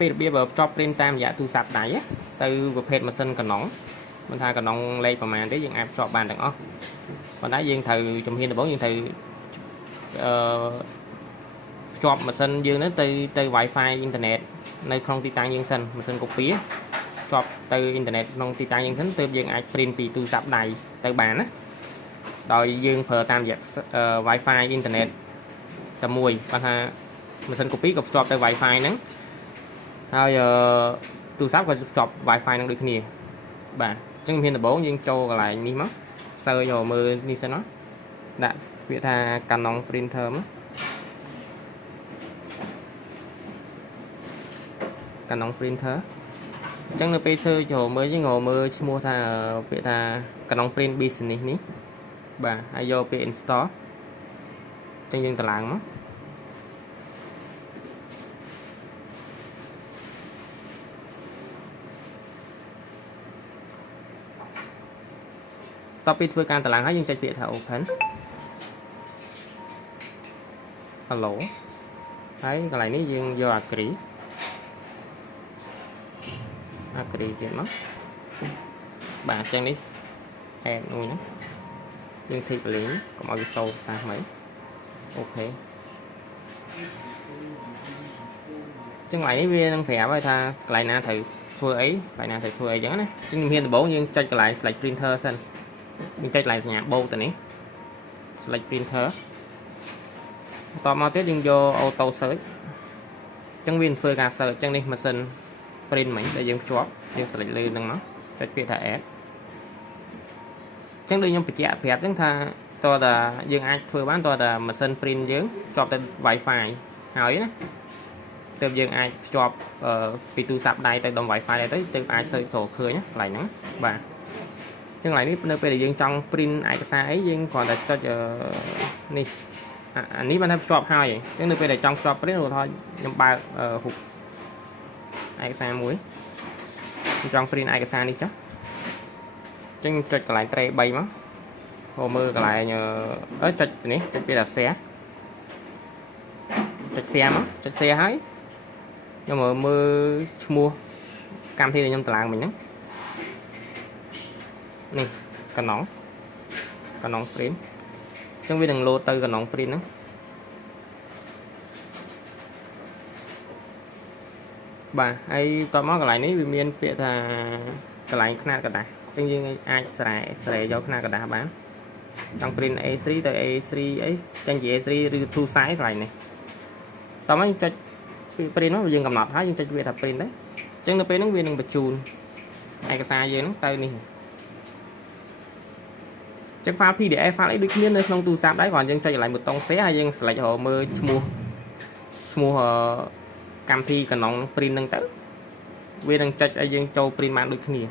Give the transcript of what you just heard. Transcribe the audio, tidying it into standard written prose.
ពេលរបៀបចប់ print តាមរយៈទូរស័ព្ទដៃទៅប្រភេទម៉ាស៊ីនកណ្ដុងមិនថាកណ្ដុងលេខប្រមាណទេយើងអាចភ្ជាប់បានទាំងអស់ប៉ុន្តែយើងត្រូវជំហានដំបូងយើងត្រូវភ្ជាប់ម៉ាស៊ីនយើងទៅ Wi-Fi អ៊ីនធឺណិតនៅក្នុងទីតាំងយើងសិនម៉ាស៊ីន copy ភ្ជាប់ទៅអ៊ីនធឺណិតក្នុងទីតាំងយើងសិនទើបយើងអាច print ពីទូរស័ព្ទដៃទៅបានណាដោយយើងប្រើតាមរយៈ Wi-Fi អ៊ីនធឺណិតតែមួយគាត់ថាម៉ាស៊ីន copy ក៏ភ្ជាប់ទៅ Wi-Fi ហ្នឹងហើយទូរស័ព្ទក៏ភ្ជាប់ Wi-Fi នឹងដូចគ្នាបាទអញ្ចឹងមានដំបូងយើងចូលកន្លែងនេះមកសើចយកមើលនេះសិនណាដាក់ពាក្យថា Canon printer មក Canon printer អញ្ចឹងនៅពេលសើចយកមើលយើងមើលឈ្មោះថាពាក្យថា Canon print business នេះបាទហើយយកពាក្យ install អញ្ចឹងយើងទៅឡើងមកតទៅពីធ្វើការតឡើងហើយយើងចុចពាក្យថា open hello ហើយកន្លែងនេះយើងយក agree ទៀតមកបាទអញ្ចឹងនេះ add មួយណាយើង tick link កុំឲ្យវាសូរតាមថ្មីអូខេអញ្ចឹងកន្លែងនេះវានឹងប្រាប់ឲ្យថាកន្លែងណាត្រូវធ្វើអីកន្លែងណាត្រូវធ្វើអីអញ្ចឹងណាអញ្ចឹងមានដំបូងយើងចុចកន្លែង select printer សិនយើងចុចកន្លែងសញ្ញាបូកទៅនេះ select printer បន្តមកទៀតយើងយក auto search អញ្ចឹងវាធ្វើការ search អញ្ចឹងនេះម៉ាស៊ីន print មិញដែលយើងភ្ជាប់យើង select លើហ្នឹងមកចុចពាក្យថា add អញ្ចឹងដូចខ្ញុំបញ្ជាក់ប្រាប់អញ្ចឹងថាតើតាយើងអាចធ្វើបានតើតាម៉ាស៊ីន print យើងភ្ជាប់ទៅ Wi-Fi ហើយណាទើបយើងអាចភ្ជាប់ពីទូរស័ព្ទដៃទៅដល់ Wi-Fi ដែរទៅទើបអាច search ចូលឃើញកន្លែងហ្នឹងបាទអញ្ចឹងកន្លែងនេះនៅពេលដែលយើងចង់ print ឯកសារអីយើងគ្រាន់តែចុចនេះអានេះបានថាភ្ជាប់ហើយអញ្ចឹងនៅពេលដែលចង់ភ្ជាប់ print ឧទាហរណ៍ខ្ញុំបើករូបឯកសារមួយខ្ញុំចង់ print ឯកសារនេះចុះអញ្ចឹងចុចកន្លែង tray 3មកចូលមើលកន្លែងចុចនេះចុចពាក្យថា share ចុច share មកចុច share ហើយខ្ញុំមើលឈ្មោះកម្មវិធីដែលខ្ញុំតឡើងមិញហ្នឹងនេះ Canon print អញ្ចឹងវានឹង load ទៅ Canon print ហ្នឹងបាទហើយតមកកន្លែងនេះវាមានពាក្យថាកន្លែងຂະຫນາດกระดาษអញ្ចឹងយើងអាចស្រែយកຂະຫນាតกระดาษបានចង់ print A3 ទៅ A3 អីចេញជា A3 ឬ two size កន្លែងនេះតមកចុច print មកយើងកំណត់ហើយយើងចុចវាថា print ដែរអញ្ចឹងនៅពេលហ្នឹងវានឹងបញ្ជូនឯកសារយើងហ្នឹងទៅនេះចឹង file PDF file អីដូចគ្នានៅក្នុងទូរស័ព្ទដែរគ្រាន់យើងចុចកន្លែងប៊ូតុង share ហើយយើង select រកមើលឈ្មោះកម្មវិធី Canon print ហ្នឹងទៅវានឹងចុចឲ្យយើងចូល print បានដូចគ្នា